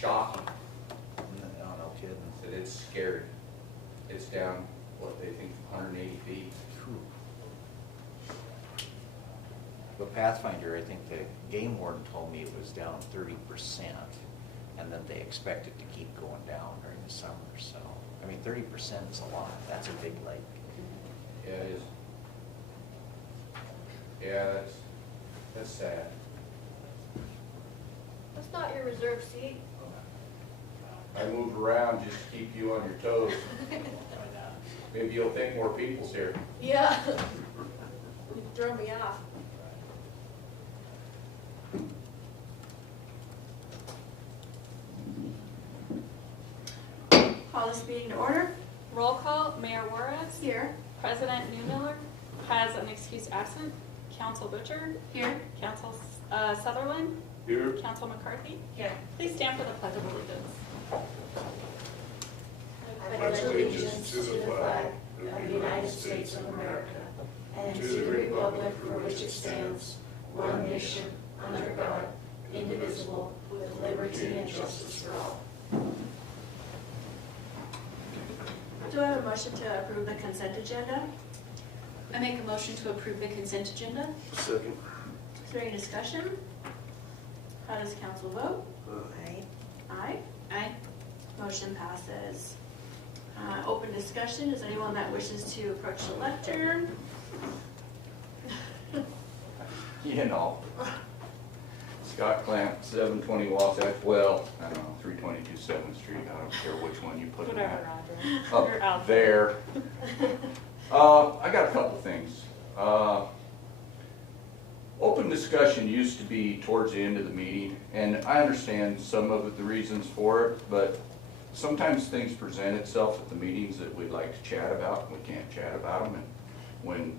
shocking No, no kidding. that it's scary. It's down, what, they think 180 feet. But Pathfinder, I think the game warden told me it was down 30%, and then they expect it to keep going down during the summer, so, I mean, 30% is a lot, that's a big lake. Yeah, it is. Yeah, that's sad. That's not your reserved seat. I moved around just to keep you on your toes. Maybe you'll think more people's here. Yeah. You throw me off. Call this meeting to order. Roll call, Mayor Juarez. Here. President Newmiller has an excuse absent. Council Butcher. Here. Council Sutherland. Here. Council McCarthy. Here. Please stand for the Pledge of Allegiance. I pledge allegiance to the flag of the United States of America and to the republic for which it stands, one nation, under God, indivisible, with liberty and justice for all. Do I have a motion to approve the consent agenda? I make a motion to approve the consent agenda. Second. Is there any discussion? How does council vote? Aye. Aye. Aye. Motion passes. Open discussion. Is there anyone that wishes to approach the lectern? You know, Scott Clamp, 720 Wasatch, well, I don't know, 322 7th Street, I don't care which one you put in Whatever, that. Roger. You're out Up there. I got a couple things. Open discussion used to be towards the end of the meeting, and I understand some of the reasons for it, but sometimes things present itself at the meetings that we'd like to chat about, and we can't chat about them, and when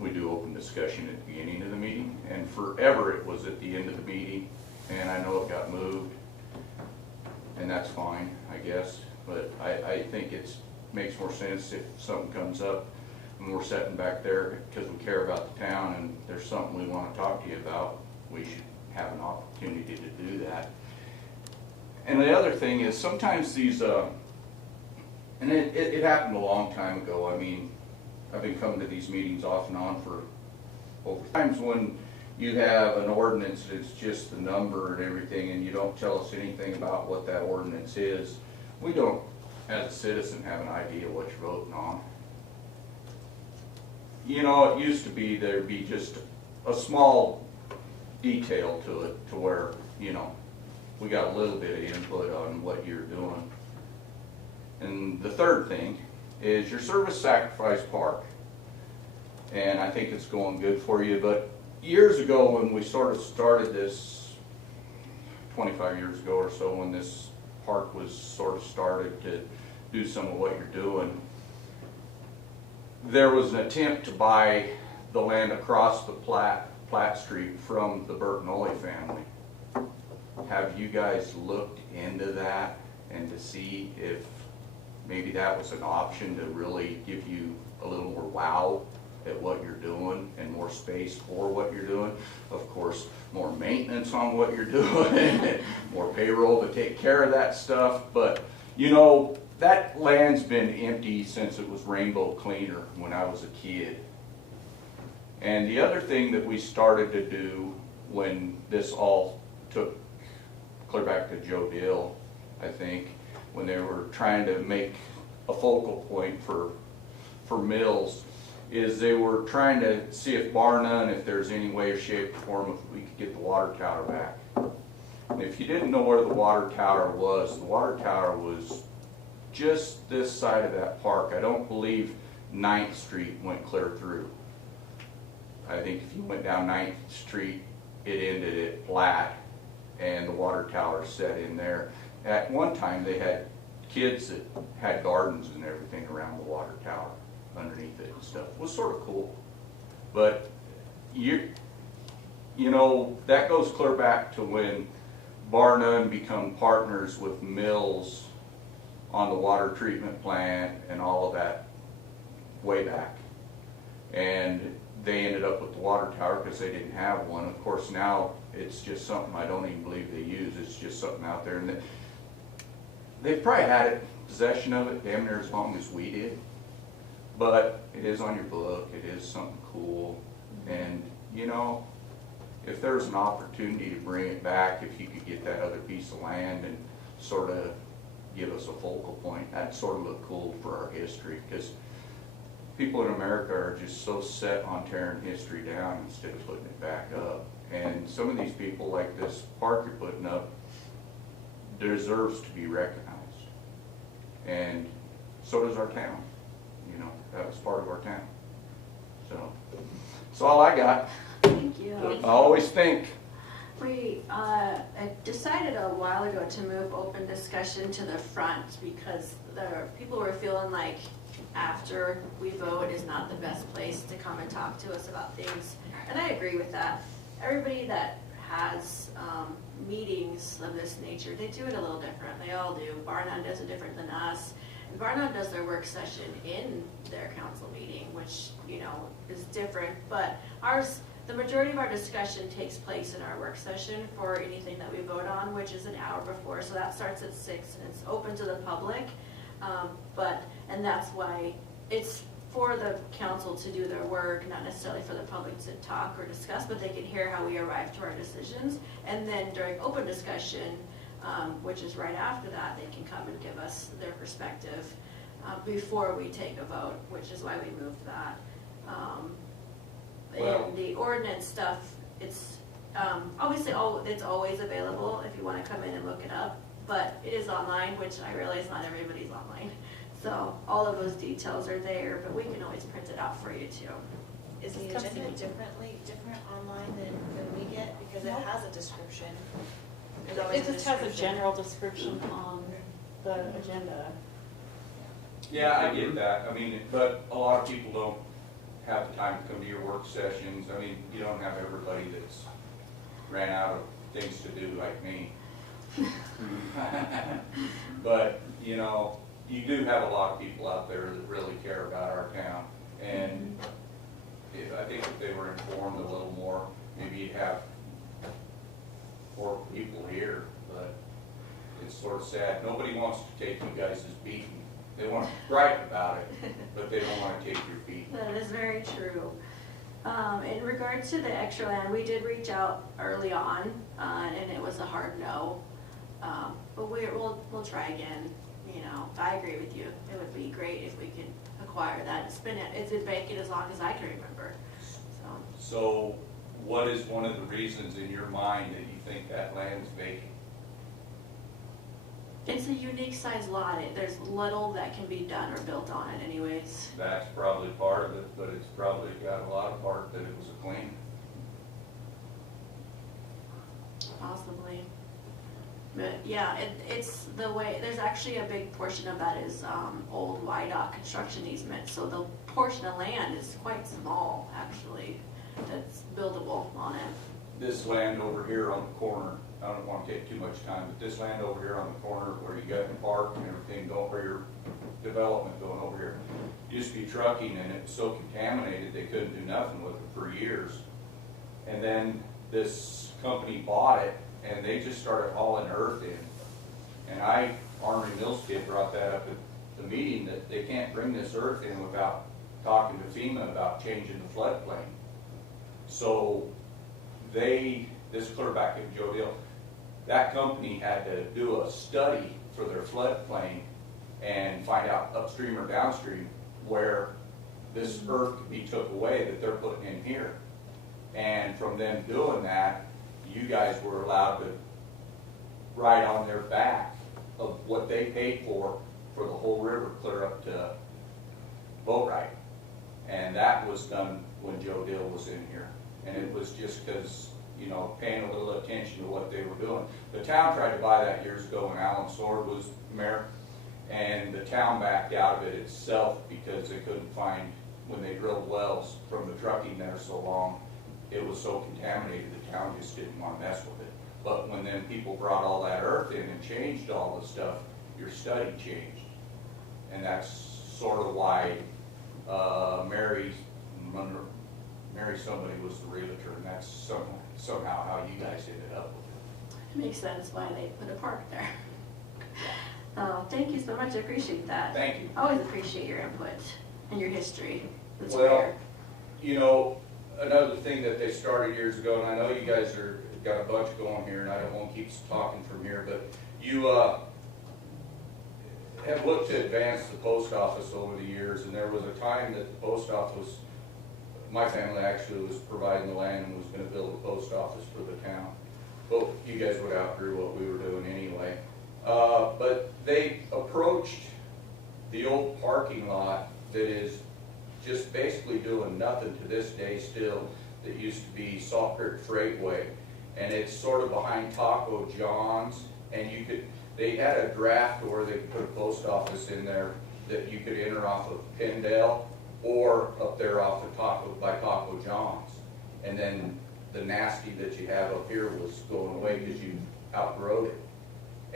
we do open discussion at the beginning of the meeting, and forever it was at the end of the meeting, and I know it got moved, and that's fine, I guess, but I think makes more sense if something comes up and we're sitting back there because we care about the town and there's something we want to talk to you about, we should have an opportunity to do that. And the other thing is sometimes these, and it happened a long time ago. I mean, I've been coming to these meetings off and on for over times when you have an ordinance that's just the number and everything and you don't tell us anything about what that ordinance is. We don't, as a citizen, have an idea what you're voting on. You know, it used to be there'd be just a small detail to it to where, you know, we got a little bit of input on what you're doing. And the third thing is your service sacrifice park. And I think it's going good for you, but years ago when we sort of started this, 25 years ago or so, when this park was sort of started to do some of what you're doing, there was an attempt to buy the land across the Platt Street from the Bertinoli family. Have you guys looked into that and to see if maybe that was an option to really give you a little more wow at what you're doing and more space for what you're doing? Of course, more maintenance on what you're doing and more payroll to take care of that stuff. But, you know, that land's been empty since it was Rainbow Cleaner when I was a kid. And the other thing that we started to do when this all took clear back to Joe Dill, I think, when they were trying to make a focal point for mills, is they were trying to see if bar none, if there's any way or shape or form if we could get the water tower back. And if you didn't know where the water tower was just this side of that park. I don't believe 9th Street went clear through. I think if you went down 9th Street, it ended at Platt, and the water tower set in there. At one time, they had kids that had gardens and everything around the water tower underneath it and stuff. It was sort of cool. But you know, that goes clear back to when bar none become partners with mills on the water treatment plant and all of that way back. And they ended up with the water tower because they didn't have one. Of course, now it's just something I don't even believe they use. It's just something out there, and they've probably had it, possession of it, damn near as long as we did. But it is on your book. It is something cool, and you know, if there's an opportunity to bring it back, if you could get that other piece of land and sort of give us a focal point, that'd sort of look cool for our history, because people in America are just so set on tearing history down instead of putting it back up. And some of these people, like this park you're putting up, deserves to be recognized. And so does our town. You know, that was part of our town. So, that's all I got. Thank you. I always think. We I decided a while ago to move open discussion to the front because people were feeling like after we vote is not the best place to come and talk to us about things. And I agree with that. Everybody that has meetings of this nature, they do it a little different. They all do. Barnum does it different than us. And Barnum does their work session in their council meeting, which, you know, is different. But ours, the majority of our discussion takes place in our work session for anything that we vote on, which is an hour before. So that starts at 6 and it's open to the public. And that's why it's for the council to do their work, not necessarily for the public to talk or discuss, but they can hear how we arrive to our decisions. And then during open discussion, which is right after that, they can come and give us their perspective before we take a vote, which is why we moved that. And the ordinance stuff, it's obviously it's always available if you want to come in and look it up, but it is online, which I realize not everybody's online. So all of those details are there, but we can always print it out for you too. Is the agenda different online than we get? Because it has a description. There's always It just has a description. general description on the agenda. Yeah, I get that. I mean, but a lot of people don't have the time to come to your work sessions. I mean, you don't have everybody that's ran out of things to do like me. But, you know, you do have a lot of people out there that really care about our town. And I think if they were informed a little more, maybe you'd have more people here. But it's sort of sad. Nobody wants to take you guys' beating. They want to gripe about it, but they don't want to take your beating. That is very true. In regards to the extra land, we did reach out early on, and it was a hard no. But we'll try again. You know, I agree with you. It would be great if we could acquire that. It's been vacant as long as I can remember. So what is one of the reasons in your mind that you think that land's vacant? It's a unique size lot. There's little that can be done or built on it anyways. That's probably part of it, but it's probably got a lot of part that it was a claim. Possibly. But yeah, it's the way, there's actually a big portion of that is old YDOT construction easement. So the portion of land is quite small, actually, that's buildable on it. This land over here on the corner, I don't want to take too much time, but this land over here on the corner where you got the park and everything going, or your development going over here, used to be trucking, and it was so contaminated they couldn't do nothing with it for years. And then this company bought it, and they just started hauling earth in. And Armory Mills kid brought that up at the meeting, that they can't bring this earth in without talking to FEMA about changing the floodplain. So this clear back in Joe Deal, that company had to do a study for their floodplain and find out upstream or downstream where this earth could be took away that they're putting in here. And from them doing that, you guys were allowed to ride on their back of what they paid for the whole river clear up to boat ride. And that was done when Joe Dill was in here. And it was just because, you know, paying a little attention to what they were doing. The town tried to buy that years ago when Alan Sword was mayor, and the town backed out of it itself because they couldn't find, when they drilled wells from the trucking there so long, it was so contaminated the town just didn't want to mess with it. But when then people brought all that earth in and changed all the stuff, your study changed. And that's sort of why Mary Mary somebody was the realtor, and that's somehow how you guys ended up with it. It makes sense why they put a park there. Oh, thank you so much, I appreciate that. Thank you. Always appreciate your input and your history. It's Well, rare. you know, another thing that they started years ago, and I know you guys got a bunch going here, and I don't want to keep talking from here, but you have looked to advance the post office over the years, and there was a time that the post office, my family actually was providing the land and was going to build a post office for the town. But you guys would outgrew what we were doing anyway. But they approached the old parking lot that is just basically doing nothing to this day still, that used to be Salt Creek Freightway. And it's sort of behind Taco John's, and they had a draft door, they could put a post office in there that you could enter off of Pendale or up there off of by Taco John's. And then the nasty that you have up here was going away because you outgrowed it.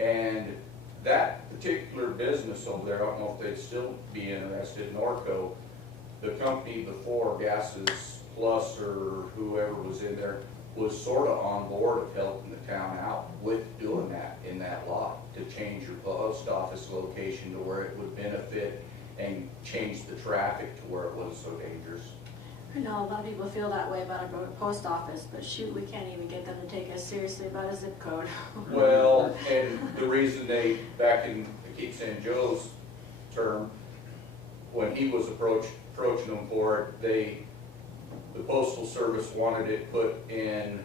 And that particular business over there, I don't know if they'd still be interested, Norco, the company before Gases Plus or whoever was in there, was sort of on board of helping the town out with doing that in that lot, to change your post office location to where it would benefit and change the traffic to where it was so dangerous. I know a lot of people feel that way about a post office, but shoot, we can't even get them to take us seriously about a zip code. Well, and the reason back in, I keep saying Joe's term, when he was approaching them for it, the Postal Service wanted it put in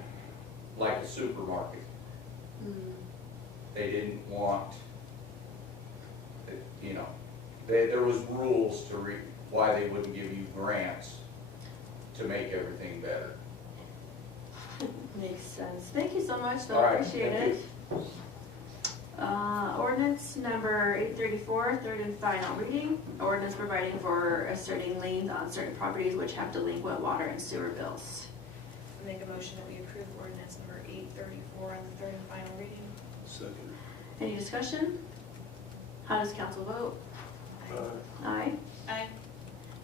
like a supermarket. They didn't want, there was rules why they wouldn't give you grants to make everything better. Makes sense. Thank you so much, though. All right, Appreciate thank it. Ordinance number 834, third and final reading. Ordinance providing for asserting liens on certain properties which have delinquent water and sewer bills. I make a motion that we approve ordinance number 834 on the third and final reading. Second. Any discussion? How does council vote? Aye. Aye.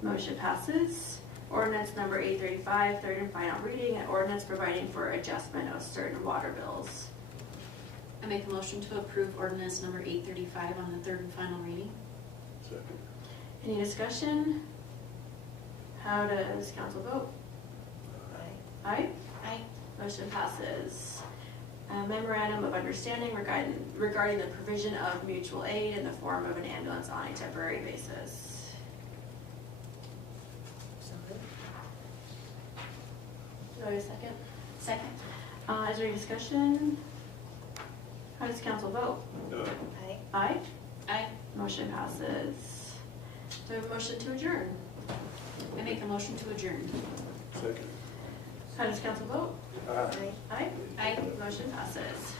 Motion passes. Ordinance number 835, third and final reading, an ordinance providing for adjustment of certain water bills. I make a motion to approve ordinance number 835 on the third and final reading. Second. Any discussion? How does council vote? Aye. Aye. Motion passes. A memorandum of understanding regarding the provision of mutual aid in the form of an ambulance on a temporary basis. So moved. Do I have a second? Second. Is there any discussion? How does council vote? Aye. Aye. Aye. Motion passes. Do I have a motion to adjourn? I make a motion to adjourn. Second. How does council vote? Aye. Aye. Aye. Motion passes.